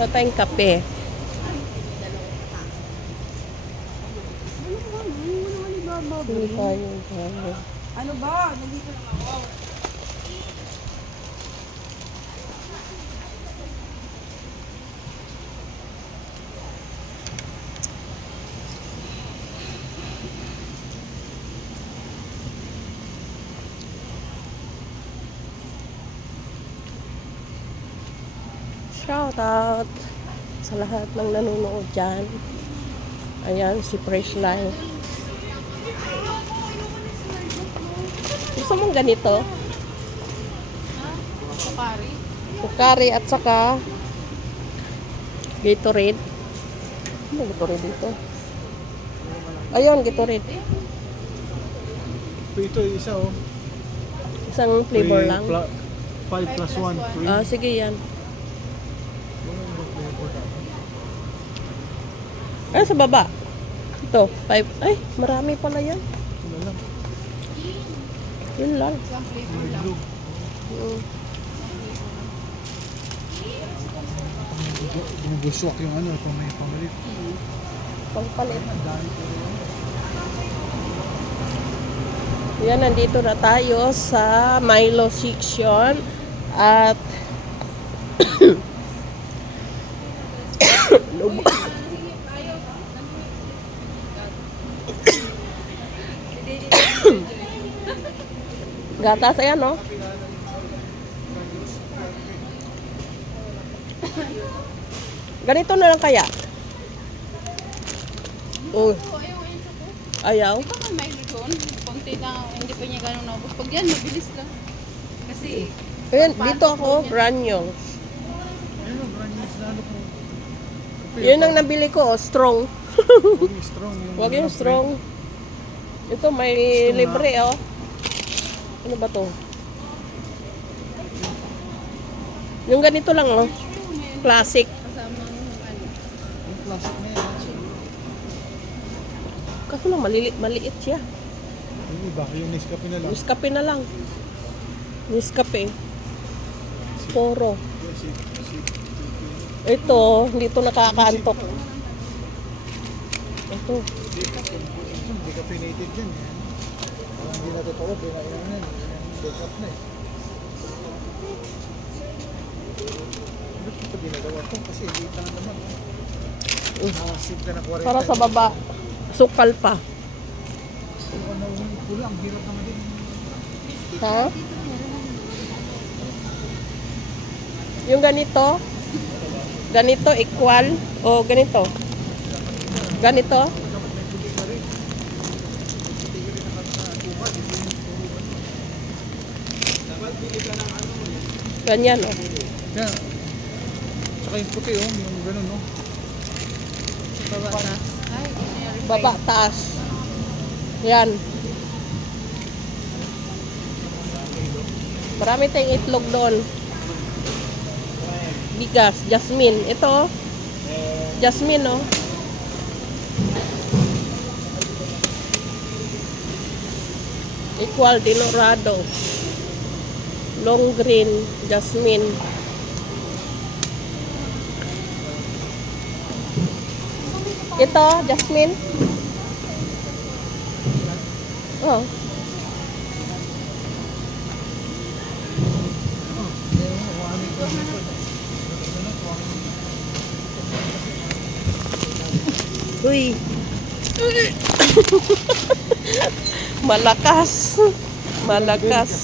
Sa tayong kape. Hindi tayo. Ano ba? Nandito lang ako. Shout out sa lahat ng nanonood dyan. Ayan, si Fresh Life. Gusto mong ganito? Sukari. Sukari at saka Gatorade. Ano Gatorade dito? Ayun, Gatorade. Ito isa oh. Isang flavor lang. 5 plus 1 free. Ah, sige yan. Ah, sa baba. Ito, 5. Ay, marami pala yan. Ano lang. Yun lang. Isang flavor lang. Bumubuswak yung ano, kung may pamalit. Pangpalit. Yan, nandito na tayo sa Milo section at gatas, ayan, no? Ganito na lang kaya? Oh, ayaw? Ito kan may doon. Konti lang. Hindi pa niya ganun naubos. Pag yan, mabilis lang. Kasi, Ayan, dito ako, brand new. Ayun, brand new sinalo ko. Yun ang nabili ko, oh, strong. Yung strong. Huwag yung strong. Ito, may libre, oh. Ano ba to? Yung ganito lang, oh. Classic. kasama ng ano. Yung plastic na yan. Kaso lang, maliit siya. Yung iba, yung Nescafe na lang. Nescafe na lang. Nescafe. Poro. Ito, hindi ito nakakaantok. Ito. Hindi ka pinated dyan. Parang hindi na totoo. Pinainan na yan. Wake up na eh. Ba't ito ginagawa ko? Kasi hindi ka na naman. Nakasip ka na 40. Para sa baba. Sukal pa. Kung ano yung kulang, hirap naman din. Ha? Yung ganito? Ganito, equal? O ganito? Ganito? Ganyan, o. Yan. Tsaka yung puti oh, yung ganun no. Baba na. Ay, nangyari pa Baba, taas. Yan. Marami tayong itlog doon. Bigas, jasmine. Ito, jasmine, oh. Equal, dinorado. Long green, jasmine. Ito, jasmine. Oh. Uy. Malakas. Malakas.